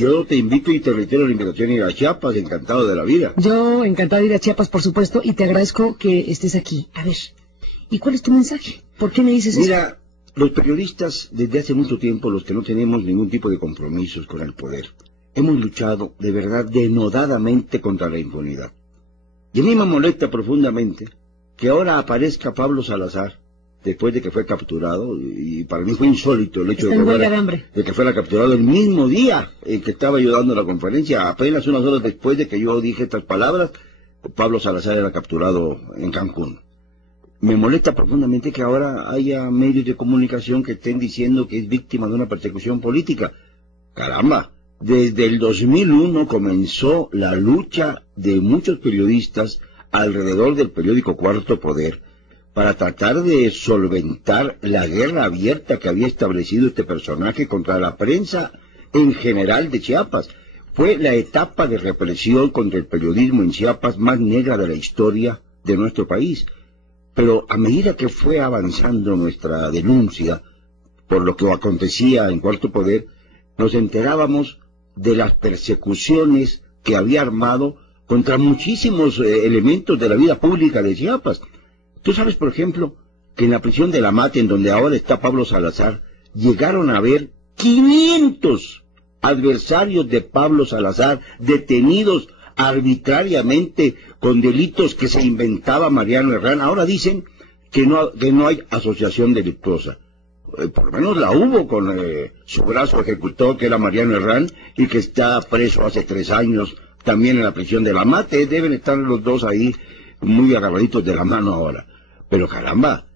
Yo te invito y te reitero la invitación a ir a Chiapas, encantado de la vida. Yo encantado de ir a Chiapas, por supuesto, y te agradezco que estés aquí. A ver, ¿y cuál es tu mensaje? ¿Por qué me dices eso? Mira, los periodistas, desde hace mucho tiempo, los que no tenemos ningún tipo de compromisos con el poder, hemos luchado de verdad denodadamente contra la impunidad. Y a mí me molesta profundamente que ahora aparezca Pablo Salazar, después de que fue capturado, y para mí fue insólito el hecho de que fuera capturado el mismo día en que estaba yo dando la conferencia. Apenas unas horas después de que yo dije estas palabras, Pablo Salazar era capturado en Cancún. Me molesta profundamente que ahora haya medios de comunicación que estén diciendo que es víctima de una persecución política. Caramba, desde el 2001 comenzó la lucha de muchos periodistas alrededor del periódico Cuarto Poder para tratar de solventar la guerra abierta que había establecido este personaje contra la prensa en general de Chiapas. Fue la etapa de represión contra el periodismo en Chiapas más negra de la historia de nuestro país. Pero a medida que fue avanzando nuestra denuncia por lo que acontecía en Cuarto Poder, nos enterábamos de las persecuciones que había armado contra muchísimos elementos de la vida pública de Chiapas. Tú sabes, por ejemplo, que en la prisión de La Mata, en donde ahora está Pablo Salazar, llegaron a haber 500 adversarios de Pablo Salazar detenidos arbitrariamente con delitos que se inventaba Mariano Herrán. Ahora dicen que no hay asociación delictuosa. Por lo menos la hubo con su brazo ejecutor, que era Mariano Herrán, y que está preso hace 3 años también en la prisión de La Mate. Deben estar los dos ahí muy agarraditos de la mano ahora. Pero caramba,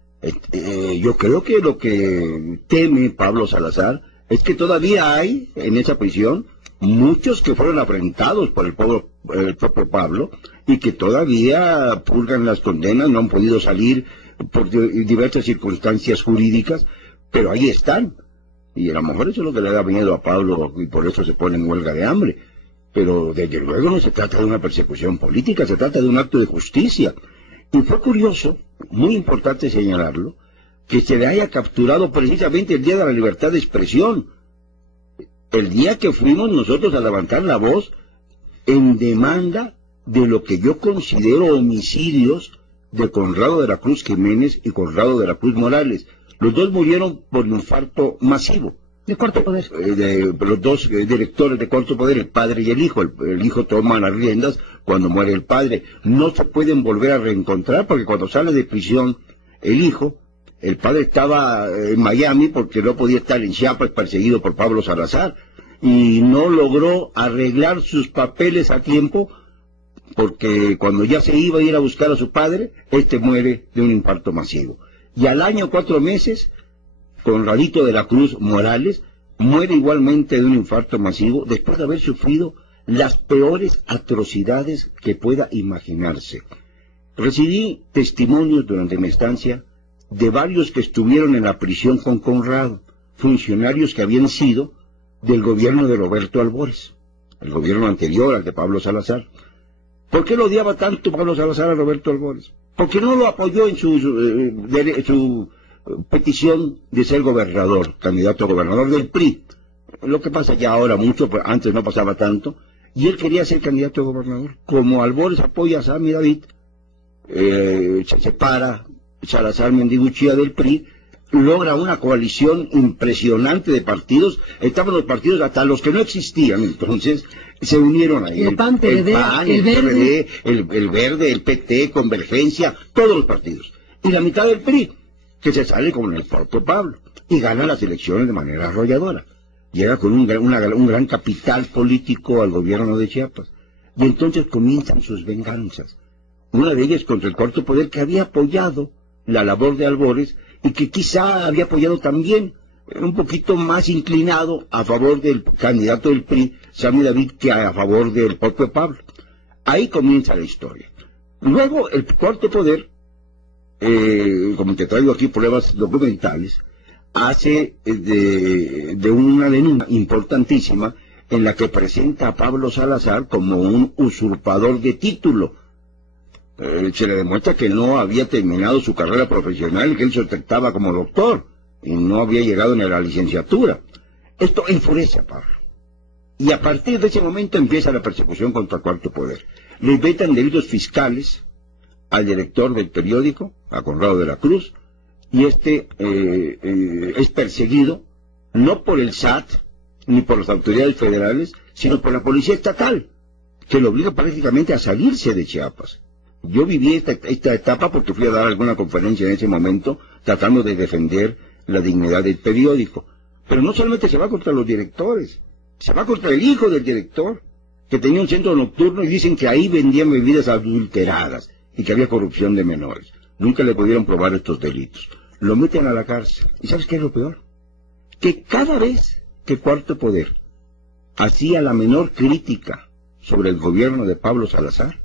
yo creo que lo que teme Pablo Salazar es que todavía hay en esa prisión muchos que fueron afrentados por el propio Pablo y que todavía purgan las condenas, no han podido salir por diversas circunstancias jurídicas, pero ahí están. Y a lo mejor eso es lo que le da miedo a Pablo y por eso se pone en huelga de hambre. Pero desde luego no se trata de una persecución política, se trata de un acto de justicia. Y fue curioso, muy importante señalarlo, que se le haya capturado precisamente el Día de la Libertad de Expresión, el día que fuimos nosotros a levantar la voz en demanda de lo que yo considero homicidios de Conrado de la Cruz Jiménez y Conrado de la Cruz Morales. Los dos murieron por infarto masivo. De Cuarto Poder. Los dos directores de Cuarto Poder, el padre y el hijo. El hijo toma las riendas cuando muere el padre. No se pueden volver a reencontrar porque cuando sale de prisión el hijo, el padre estaba en Miami porque no podía estar en Chiapas perseguido por Pablo Salazar. Y no logró arreglar sus papeles a tiempo porque cuando ya se iba a ir a buscar a su padre, muere de un infarto masivo. Y al año 4 meses... Conradito de la Cruz Morales muere igualmente de un infarto masivo después de haber sufrido las peores atrocidades que pueda imaginarse. Recibí testimonios durante mi estancia de varios que estuvieron en la prisión con Conrado, funcionarios que habían sido del gobierno de Roberto Albores, el gobierno anterior al de Pablo Salazar. ¿Por qué lo odiaba tanto Pablo Salazar a Roberto Albores? ¿Por qué no lo apoyó en su petición de ser gobernador, candidato a gobernador del PRI? Lo que pasa ya ahora mucho, pero antes no pasaba tanto, y él quería ser candidato a gobernador. Como Albores apoya a Sammy David, se separa Salazar Mendiguchía del PRI, logra una coalición impresionante de partidos. Estaban los partidos hasta los que no existían, entonces se unieron ahí. El PAN, el PRD, el Verde, el PT, Convergencia, todos los partidos. Y la mitad del PRI, que se sale con el propio Pablo, y gana las elecciones de manera arrolladora. Llega con un gran capital político al gobierno de Chiapas. Y entonces comienzan sus venganzas. Una de ellas contra el Cuarto Poder, que había apoyado la labor de Albores, y que quizá había apoyado también, un poquito más inclinado a favor del candidato del PRI, Sammy David, que a favor del propio Pablo. Ahí comienza la historia. Luego, el Cuarto Poder, como te traigo aquí pruebas documentales, hace de una denuncia importantísima en la que presenta a Pablo Salazar como un usurpador de título. Se le demuestra que no había terminado su carrera profesional, que él se trataba como doctor y no había llegado ni a la licenciatura. Esto enfurece a Pablo. Y a partir de ese momento empieza la persecución contra el cuarto poder. Le inventan delitos fiscales al director del periódico, a Conrado de la Cruz, y es perseguido no por el SAT ni por las autoridades federales, sino por la policía estatal, que lo obliga prácticamente a salirse de Chiapas. Yo viví esta etapa porque fui a dar alguna conferencia en ese momento tratando de defender la dignidad del periódico. Pero no solamente se va contra los directores, se va contra el hijo del director, que tenía un centro nocturno y dicen que ahí vendían bebidas adulteradas y que había corrupción de menores. Nunca le pudieron probar estos delitos. Lo meten a la cárcel. ¿Y sabes qué es lo peor? Que cada vez que Cuarto Poder hacía la menor crítica sobre el gobierno de Pablo Salazar,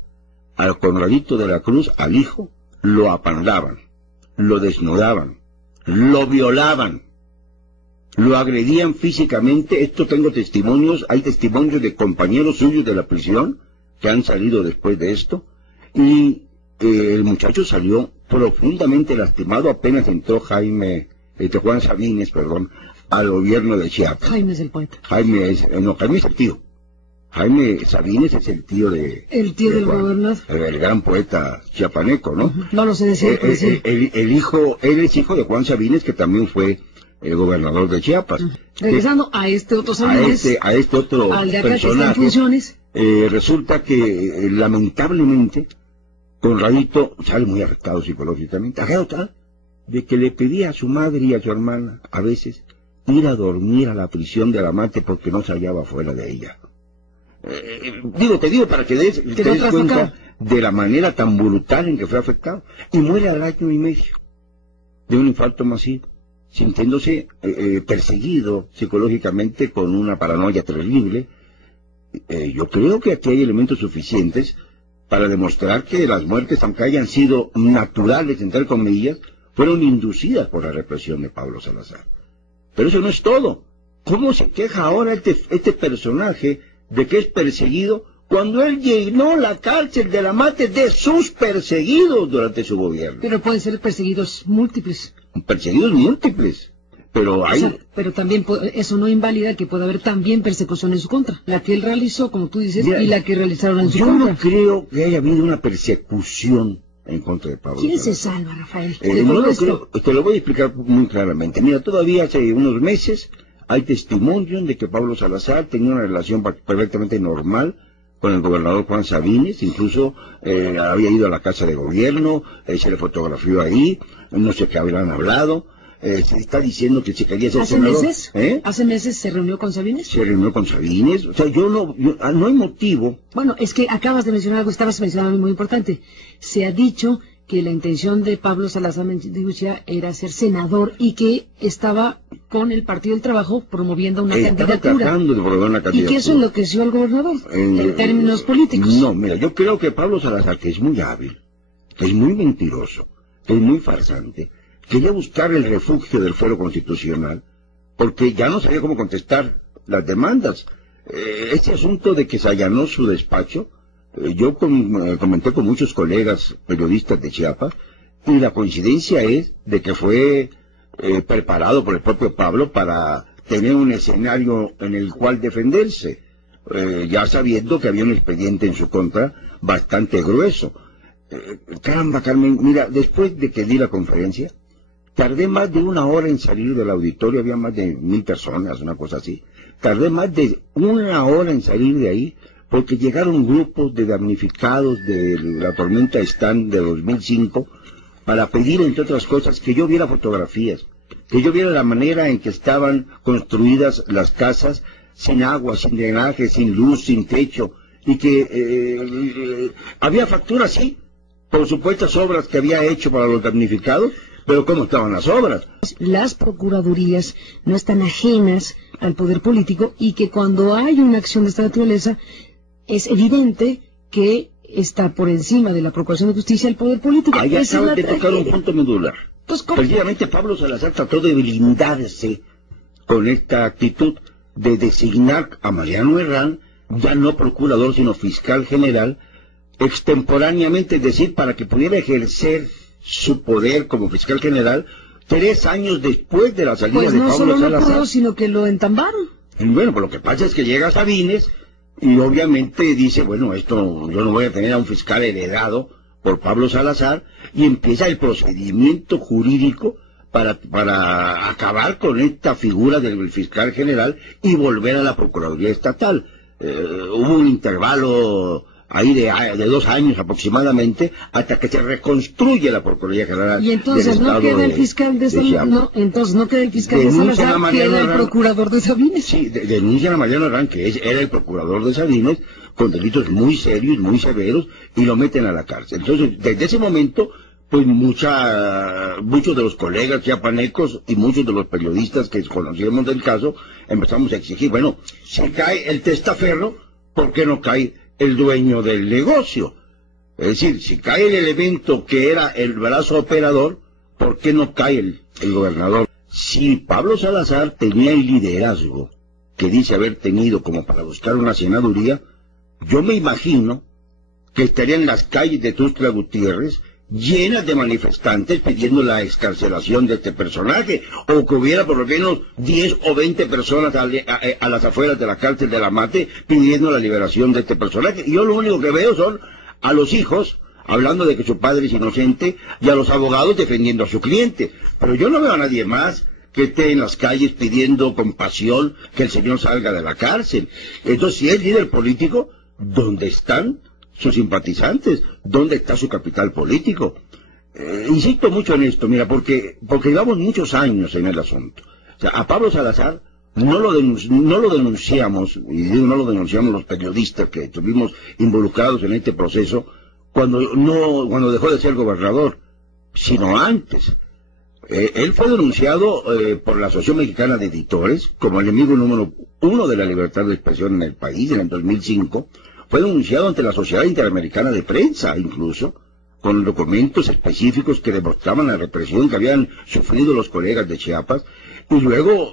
al Conradito de la Cruz, al hijo, lo apandaban, lo desnudaban, lo violaban, lo agredían físicamente. Esto tengo testimonios, hay testimonios de compañeros suyos de la prisión que han salido después de esto, y el muchacho salió profundamente lastimado apenas entró Juan Sabines, al gobierno de Chiapas. Jaime es el poeta. Jaime es el tío. Jaime Sabines es el tío de... El tío del gobernador. El gran poeta chiapaneco, ¿no? No lo sé decir. Él es hijo de Juan Sabines, que también fue el gobernador de Chiapas. Regresando a este otro Sabines. A este otro al de acá personaje. Que está en funciones. Resulta que, lamentablemente, Conradito sale muy afectado psicológicamente, de que le pedía a su madre y a su hermana, a veces, ir a dormir a la prisión de la Mate porque no se hallaba fuera de ella. Te digo para que te des cuenta de la manera tan brutal en que fue afectado. Y muere al año y medio de un infarto masivo, sintiéndose perseguido psicológicamente con una paranoia terrible. Yo creo que aquí hay elementos suficientes para demostrar que las muertes, aunque hayan sido naturales, entre comillas, fueron inducidas por la represión de Pablo Salazar. Pero eso no es todo. ¿Cómo se queja ahora este personaje de que es perseguido cuando él llenó la cárcel de la Mate de sus perseguidos durante su gobierno? Pero pueden ser perseguidos múltiples. Perseguidos múltiples. Pero hay... pero también eso no invalida que pueda haber también persecución en su contra. La que él realizó, como tú dices, y la que realizaron en su contra. Yo no creo que haya habido una persecución en contra de Pablo ¿Quién Salazar. se salva, Rafael? No lo creo. Te lo voy a explicar muy claramente. Mira, todavía hace unos meses hay testimonio de que Pablo Salazar tenía una relación perfectamente normal con el gobernador Juan Sabines, incluso había ido a la casa de gobierno, se le fotografió ahí, no sé qué habrán hablado. Se está diciendo que se quería ser senador. ¿Hace meses se reunió con Sabines? Se reunió con Sabines. O sea, no hay motivo. Bueno, es que acabas de mencionar algo, estabas mencionando algo muy importante. Se ha dicho que la intención de Pablo Salazar Mendihucia era ser senador y que estaba con el Partido del Trabajo promoviendo una candidatura. Tratando de promover una candidatura. Y que eso enloqueció al gobernador, en términos políticos. No, mira, yo creo que Pablo Salazar, que es muy hábil, que es muy mentiroso, que es muy farsante, quería buscar el refugio del fuero constitucional, porque ya no sabía cómo contestar las demandas. Este asunto de que se allanó su despacho, yo comenté con muchos colegas periodistas de Chiapas, y la coincidencia es de que fue preparado por el propio Pablo para tener un escenario en el cual defenderse, ya sabiendo que había un expediente en su contra bastante grueso. Caramba, Carmen, mira, después de que di la conferencia, tardé más de 1 hora en salir del auditorio, había más de 1000 personas, una cosa así. Tardé más de 1 hora en salir de ahí, porque llegaron grupos de damnificados de la tormenta Stan de 2005 para pedir, entre otras cosas, que yo viera fotografías, que yo viera la manera en que estaban construidas las casas, sin agua, sin drenaje, sin luz, sin techo, y que había facturas, sí, por supuestas obras que había hecho para los damnificados, pero ¿cómo estaban las obras? Las procuradurías no están ajenas al poder político y que cuando hay una acción de esta naturaleza es evidente que está por encima de la Procuración de Justicia el poder político. Ahí acabas de tocar un punto medular. Pues, precisamente Pablo Salazar trató de blindarse con esta actitud de designar a Mariano Herrán, ya no procurador sino fiscal general, extemporáneamente, es decir, para que pudiera ejercer su poder como fiscal general 3 años después de la salida de Pablo Salazar. No solo no pudo, sino que lo entambaron. Bueno, pues lo que pasa es que llega Sabines y obviamente dice, bueno, esto yo no voy a tener a un fiscal heredado por Pablo Salazar, y empieza el procedimiento jurídico para acabar con esta figura del fiscal general y volver a la Procuraduría Estatal. Hubo un intervalo ahí de 2 años aproximadamente hasta que se reconstruye la Procuraduría General. Y entonces no queda el fiscal de Salazar, entonces no queda el fiscal de Salazar, queda el procurador de Sabines. Sí, denuncian a Mariano Herrán, que era el procurador de Sabines, con delitos muy serios, muy severos, y lo meten a la cárcel. Entonces, desde ese momento, pues muchos de los colegas chiapanecos y muchos de los periodistas que conocíamos del caso, empezamos a exigir, bueno, si cae el testaferro, ¿por qué no cae el dueño del negocio? Es decir, si cae el elemento que era el brazo operador, ¿por qué no cae el gobernador? Si Pablo Salazar tenía el liderazgo que dice haber tenido como para buscar una senaduría, yo me imagino que estarían las calles de Tuxtla Gutiérrez llenas de manifestantes pidiendo la excarcelación de este personaje, o que hubiera por lo menos 10 o 20 personas a las afueras de la cárcel de La Mate pidiendo la liberación de este personaje. Y yo lo único que veo son a los hijos hablando de que su padre es inocente y a los abogados defendiendo a su cliente. Pero yo no veo a nadie más que esté en las calles pidiendo con pasión que el señor salga de la cárcel. Entonces, si es líder político, ¿dónde están sus simpatizantes? ¿Dónde está su capital político? Insisto mucho en esto, mira, porque llevamos muchos años en el asunto. O sea, a Pablo Salazar no lo denunciamos, y digo no lo denunciamos los periodistas que estuvimos involucrados en este proceso, cuando dejó de ser gobernador, sino antes. Él fue denunciado por la Asociación Mexicana de Editores como el enemigo número 1 de la libertad de expresión en el país en el 2005. Fue denunciado ante la Sociedad Interamericana de Prensa, incluso, con documentos específicos que demostraban la represión que habían sufrido los colegas de Chiapas. Y luego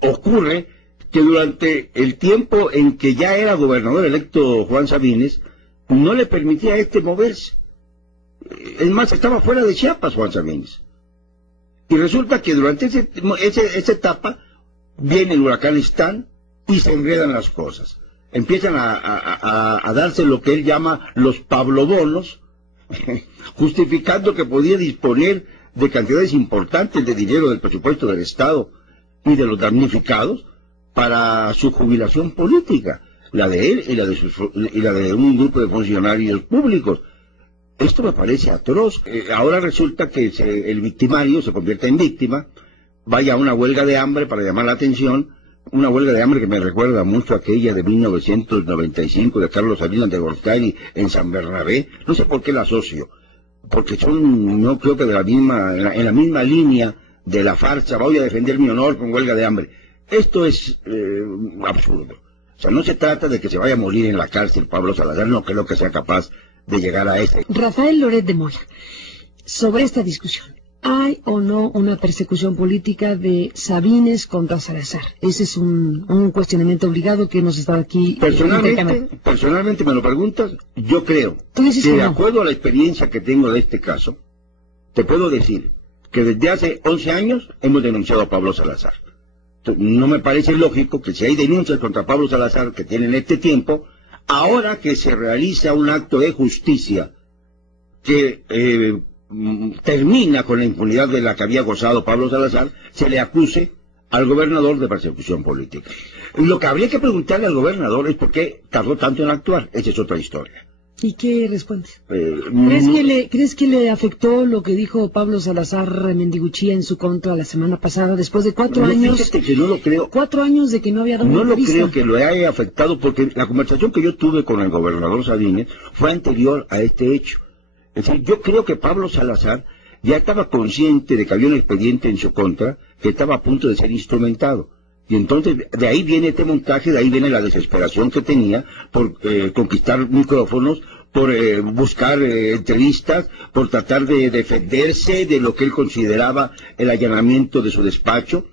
ocurre que durante el tiempo en que ya era gobernador electo Juan Sabines, no le permitía a este moverse. Es más, estaba fuera de Chiapas Juan Sabines. Y resulta que durante esa etapa viene el huracán Stan y se enredan las cosas. Empiezan a darse lo que él llama los pablobonos, justificando que podía disponer de cantidades importantes de dinero del presupuesto del Estado y de los damnificados para su jubilación política, la de él y la de un grupo de funcionarios públicos. Esto me parece atroz. Ahora resulta que el victimario se convierte en víctima, vaya a una huelga de hambre para llamar la atención, una huelga de hambre que me recuerda mucho a aquella de 1995 de Carlos Salinas de Gortari en San Bernabé. No sé por qué la asocio, porque no creo que en la misma línea de la farsa, voy a defender mi honor con huelga de hambre. Esto es absurdo. O sea, no se trata de que se vaya a morir en la cárcel Pablo Salazar, no creo que sea capaz de llegar a ese. Rafael Loret de Mola, sobre esta discusión, ¿hay o no una persecución política de Sabines contra Salazar? Ese es un cuestionamiento obligado que hemos estado aquí. Personalmente me lo preguntas, yo creo que de acuerdo a la experiencia que tengo de este caso, te puedo decir que desde hace 11 años hemos denunciado a Pablo Salazar. No me parece lógico que si hay denuncias contra Pablo Salazar que tienen este tiempo, ahora que se realiza un acto de justicia que termina con la impunidad de la que había gozado Pablo Salazar, se le acuse al gobernador de persecución política. Lo que habría que preguntarle al gobernador es por qué tardó tanto en actuar. Esa es otra historia. ¿Y qué responde? ¿Crees que le afectó lo que dijo Pablo Salazar Mendiguchía en su contra la semana pasada, después de 4 años? Fíjate que no lo creo. 4 años de que no había dado una entrevista. No lo creo que lo haya afectado, porque la conversación que yo tuve con el gobernador Sabines fue anterior a este hecho. Es decir, yo creo que Pablo Salazar ya estaba consciente de que había un expediente en su contra que estaba a punto de ser instrumentado. Y entonces de ahí viene este montaje, de ahí viene la desesperación que tenía por conquistar micrófonos, por buscar entrevistas, por tratar de defenderse de lo que él consideraba el allanamiento de su despacho,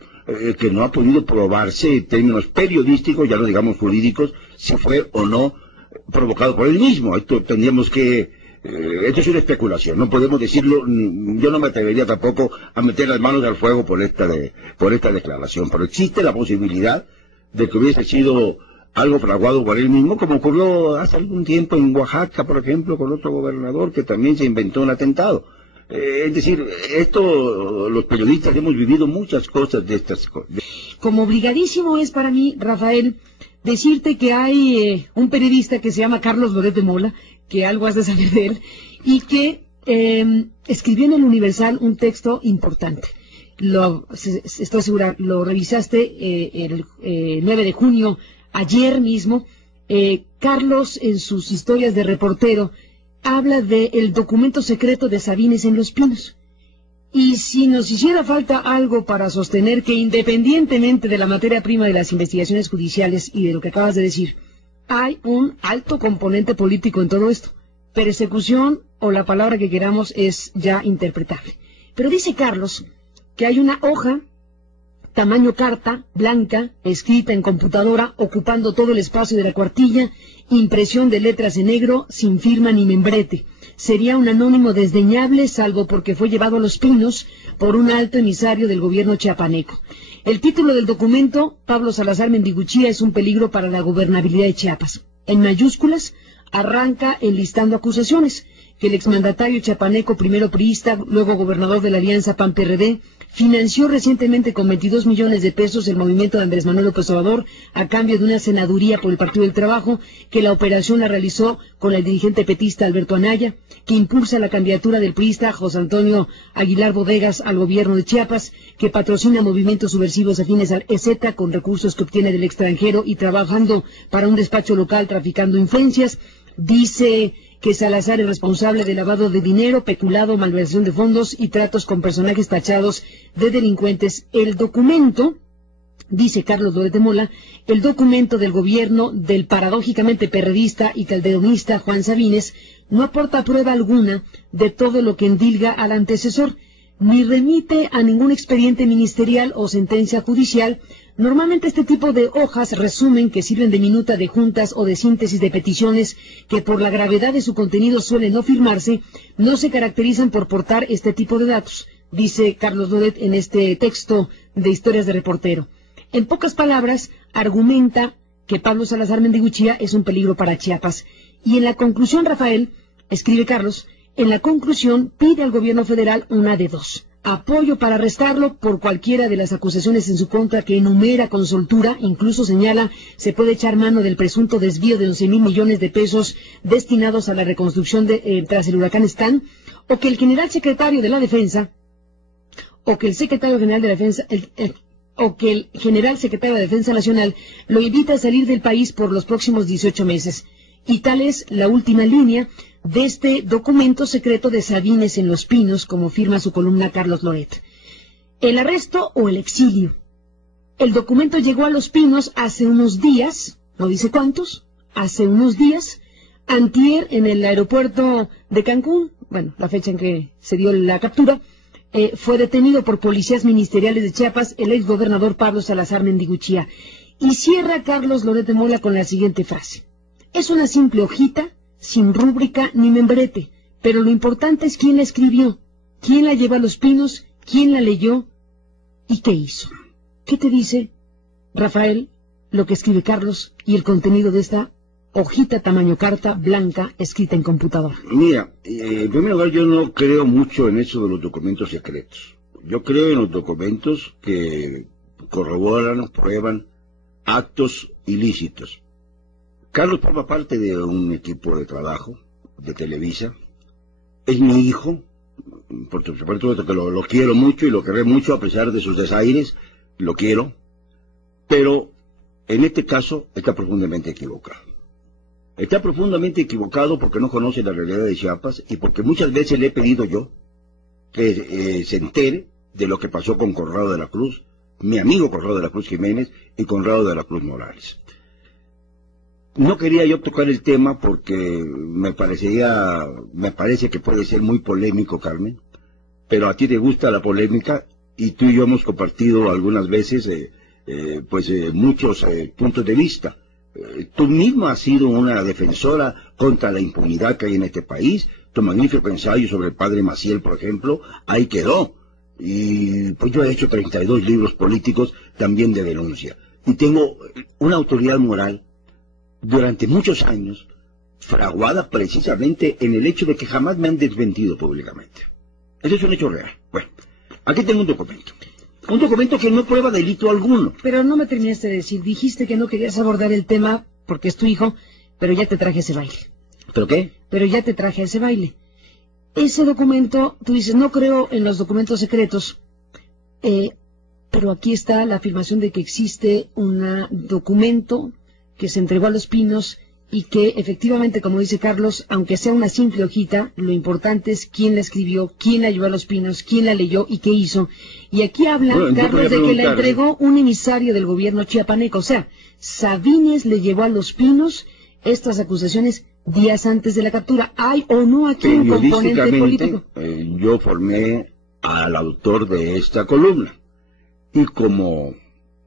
que no ha podido probarse en términos periodísticos, ya no digamos jurídicos, si fue o no provocado por él mismo. Esto tendríamos que... esto es una especulación, no podemos decirlo. Yo no me atrevería tampoco a meter las manos al fuego por esta declaración, pero existe la posibilidad de que hubiese sido algo fraguado por él mismo, como ocurrió hace algún tiempo en Oaxaca, por ejemplo, con otro gobernador que también se inventó un atentado. Es decir, esto, los periodistas hemos vivido muchas cosas de estas cosas. Como obligadísimo es para mí, Rafael, decirte que hay un periodista que se llama Carlos Loret de Mola, que algo has de saber de él, y que escribió en el Universal un texto importante. Estoy segura, lo revisaste el 9 de junio, ayer mismo. Carlos, en sus historias de reportero, habla del documento secreto de Sabines en Los Pinos. Y si nos hiciera falta algo para sostener que, independientemente de la materia prima de las investigaciones judiciales y de lo que acabas de decir, hay un alto componente político en todo esto. Persecución, o la palabra que queramos, es ya interpretable. Pero dice Carlos que hay una hoja, tamaño carta, blanca, escrita en computadora, ocupando todo el espacio de la cuartilla, impresión de letras en negro, sin firma ni membrete. Sería un anónimo desdeñable, salvo porque fue llevado a Los Pinos por un alto emisario del gobierno chiapaneco. El título del documento, Pablo Salazar Mendiguchía es un peligro para la gobernabilidad de Chiapas. En mayúsculas, arranca enlistando acusaciones, que el exmandatario chiapaneco, primero priista, luego gobernador de la Alianza PAN-PRD, financió recientemente con 22 millones de pesos el movimiento de Andrés Manuel López Obrador a cambio de una senaduría por el Partido del Trabajo, que la operación la realizó con el dirigente petista Alberto Anaya, que impulsa la candidatura del priista José Antonio Aguilar Bodegas al gobierno de Chiapas, que patrocina movimientos subversivos afines al EZ con recursos que obtiene del extranjero y trabajando para un despacho local traficando influencias. Dice que Salazar es responsable de lavado de dinero, peculado, malversación de fondos y tratos con personajes tachados de delincuentes. El documento, dice Carlos Loret de Mola, el documento del gobierno del paradójicamente perredista y calderonista Juan Sabines no aporta prueba alguna de todo lo que endilga al antecesor, ni remite a ningún expediente ministerial o sentencia judicial. Normalmente este tipo de hojas resumen que sirven de minuta de juntas o de síntesis de peticiones que por la gravedad de su contenido suelen no firmarse, no se caracterizan por portar este tipo de datos, dice Carlos Loret en este texto de historias de reportero. En pocas palabras, argumenta que Pablo Salazar Mendiguchía es un peligro para Chiapas. Y en la conclusión, Rafael, escribe Carlos, en la conclusión pide al gobierno federal una de dos: apoyo para arrestarlo por cualquiera de las acusaciones en su contra que enumera con soltura, incluso señala se puede echar mano del presunto desvío de 11,000 millones de pesos destinados a la reconstrucción tras el huracán Stan, o que el general secretario de la Defensa, o que el secretario general de la Defensa, o que el general secretario de Defensa Nacional lo invita a salir del país por los próximos 18 meses. Y tal es la última línea de este documento secreto de Sabines en Los Pinos, como firma su columna Carlos Loret. El arresto o el exilio. El documento llegó a Los Pinos hace unos días, no dice cuántos, hace unos días, antier en el aeropuerto de Cancún, bueno, la fecha en que se dio la captura, fue detenido por policías ministeriales de Chiapas el exgobernador Pablo Salazar Mendiguchía. Y cierra Carlos Loret de Mola con la siguiente frase: es una simple hojita, sin rúbrica ni membrete, pero lo importante es quién la escribió, quién la llevó a Los Pinos, quién la leyó y qué hizo. ¿Qué te dice, Rafael, lo que escribe Carlos y el contenido de esta hojita tamaño carta blanca escrita en computadora? Mira, en primer lugar, yo no creo mucho en eso de los documentos secretos. Yo creo en los documentos que corroboran, prueban actos ilícitos. Carlos forma parte de un equipo de trabajo de Televisa. Es mi hijo, por supuesto que lo quiero mucho y lo querré mucho a pesar de sus desaires, lo quiero, pero en este caso está profundamente equivocado. Está profundamente equivocado porque no conoce la realidad de Chiapas y porque muchas veces le he pedido yo que se entere de lo que pasó con Conrado de la Cruz, mi amigo Conrado de la Cruz Jiménez y Conrado de la Cruz Morales. No quería yo tocar el tema porque me parece que puede ser muy polémico, Carmen, pero a ti te gusta la polémica y tú y yo hemos compartido algunas veces muchos puntos de vista. Tú misma has sido una defensora contra la impunidad que hay en este país. Tu magnífico ensayo sobre el padre Maciel, por ejemplo, ahí quedó. Y pues yo he hecho 32 libros políticos también de denuncia. y tengo una autoridad moral durante muchos años fraguada precisamente en el hecho de que jamás me han desmentido públicamente. Eso es un hecho real. Bueno, aquí tengo un documento que no prueba delito alguno. Pero no me terminaste de decir, dijiste que no querías abordar el tema porque es tu hijo, pero ya te traje ese baile. ¿Pero qué? Pero ya te traje ese baile. Ese documento, tú dices, no creo en los documentos secretos, pero aquí está la afirmación de que existe un documento que se entregó a Los Pinos y que efectivamente, como dice Carlos, aunque sea una simple hojita, lo importante es quién la escribió, quién la llevó a Los Pinos, quién la leyó y qué hizo. Y aquí habla, Carlos, de que la entregó un emisario del gobierno chiapaneco. O sea, Sabines le llevó a Los Pinos estas acusaciones días antes de la captura. ¿Hay o no aquí un componente político? Yo formé al autor de esta columna. Y como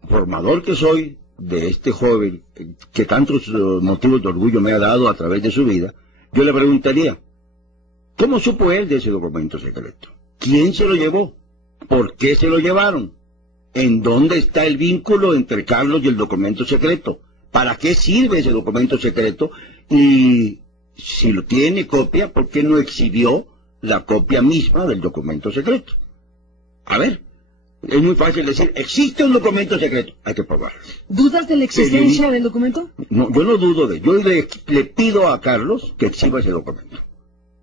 formador que soy de este joven, que tantos motivos de orgullo me ha dado a través de su vida, yo le preguntaría, ¿cómo supo él de ese documento secreto? ¿Quién se lo llevó? ¿Por qué se lo llevaron? ¿En dónde está el vínculo entre Carlos y el documento secreto? ¿Para qué sirve ese documento secreto? Y si lo tiene copia, ¿por qué no exhibió la copia misma del documento secreto? A ver, es muy fácil decir, existe un documento secreto, hay que probarlo. ¿Dudas de la existencia del documento? No, yo no dudo de, yo le pido a Carlos que exhiba ese documento,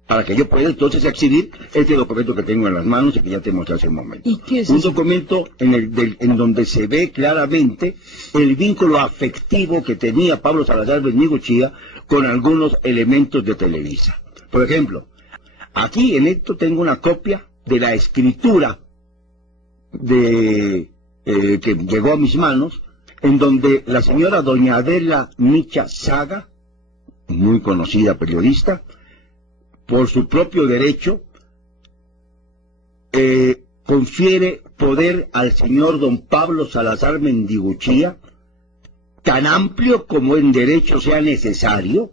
para que yo pueda entonces exhibir este documento que tengo en las manos y que ya te mostré hace un momento. ¿Y qué es un eso? Documento en donde se ve claramente el vínculo afectivo que tenía Pablo Salazar Mendigochía con algunos elementos de Televisa. Por ejemplo, aquí en esto tengo una copia de la escritura que llegó a mis manos, en donde la señora doña Adela Micha Saga, muy conocida periodista, por su propio derecho, confiere poder al señor don Pablo Salazar Mendigochía, tan amplio como en derecho sea necesario,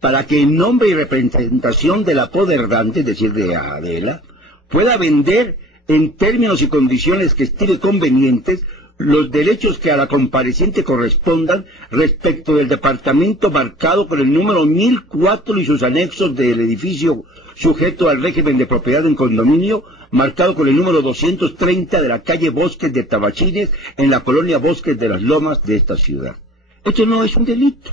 para que en nombre y representación de la poderdante, es decir, de Adela, pueda vender en términos y condiciones que estime convenientes los derechos que a la compareciente correspondan respecto del departamento marcado con el número 1004 y sus anexos del edificio sujeto al régimen de propiedad en condominio, marcado con el número 230 de la calle Bosques de Tabachines, en la colonia Bosques de las Lomas de esta ciudad. Esto no es un delito.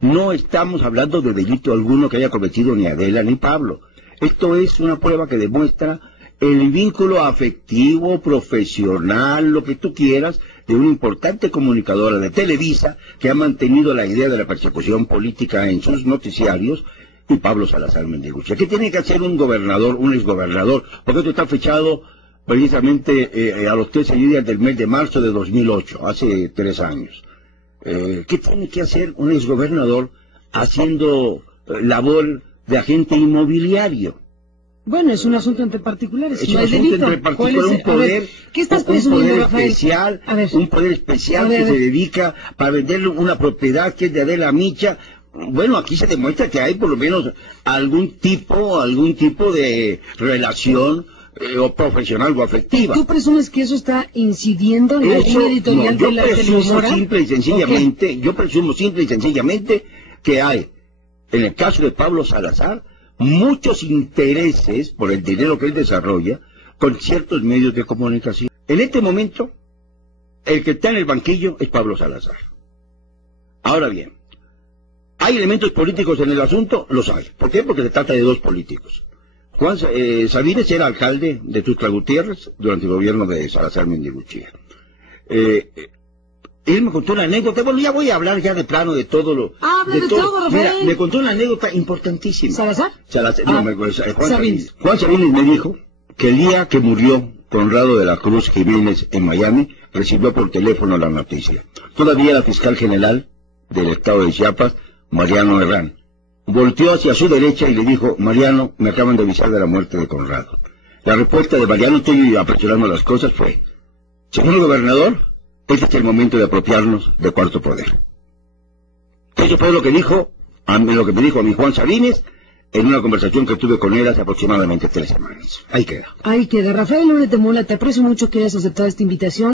No estamos hablando de delito alguno que haya cometido ni Adela ni Pablo. Esto es una prueba que demuestra el vínculo afectivo, profesional, lo que tú quieras, de una importante comunicadora de Televisa que ha mantenido la idea de la persecución política en sus noticiarios, y Pablo Salazar Mendigochía. ¿Qué tiene que hacer un gobernador, un exgobernador? Porque esto está fechado precisamente a los 13 días del mes de marzo de 2008, hace 3 años. ¿Qué tiene que hacer un exgobernador haciendo labor de agente inmobiliario? Bueno, es un asunto entre particulares. Es un asunto entre particulares, un poder, ¿qué estás presumiendo, Rafael? Un poder especial que se dedica para vender una propiedad que es de Adela Micha. Bueno, aquí se demuestra que hay por lo menos algún tipo de relación o profesional o afectiva. ¿Tú presumes que eso está incidiendo en la línea editorial de la televisora? Yo presumo simple y sencillamente que hay, en el caso de Pablo Salazar, muchos intereses por el dinero que él desarrolla con ciertos medios de comunicación. En este momento, el que está en el banquillo es Pablo Salazar. Ahora bien, ¿hay elementos políticos en el asunto? Los hay. ¿Por qué? Porque se trata de 2 políticos. Juan Sabines era alcalde de Tuxtla Gutiérrez durante el gobierno de Salazar Mendigochía. Él me contó una anécdota. Bueno, ya voy a hablar ya de plano de todo lo... Habla de todo, Rafael. Mira, me contó una anécdota importantísima. ¿Salazar? Juan Sabines me dijo que el día que murió Conrado de la Cruz Jiménez en Miami, recibió por teléfono la noticia. Todavía la fiscal general del estado de Chiapas, Mariano Herrán, volteó hacia su derecha y le dijo: Mariano, me acaban de avisar de la muerte de Conrado. La respuesta de Mariano, estoy apresurando las cosas, fue: señor gobernador, este es el momento de apropiarnos de cuarto poder. Eso fue lo que me dijo a mi Juan Sabines en una conversación que tuve con él hace aproximadamente 3 semanas. Ahí queda. Rafael López de Mola, te aprecio mucho que hayas aceptado esta invitación.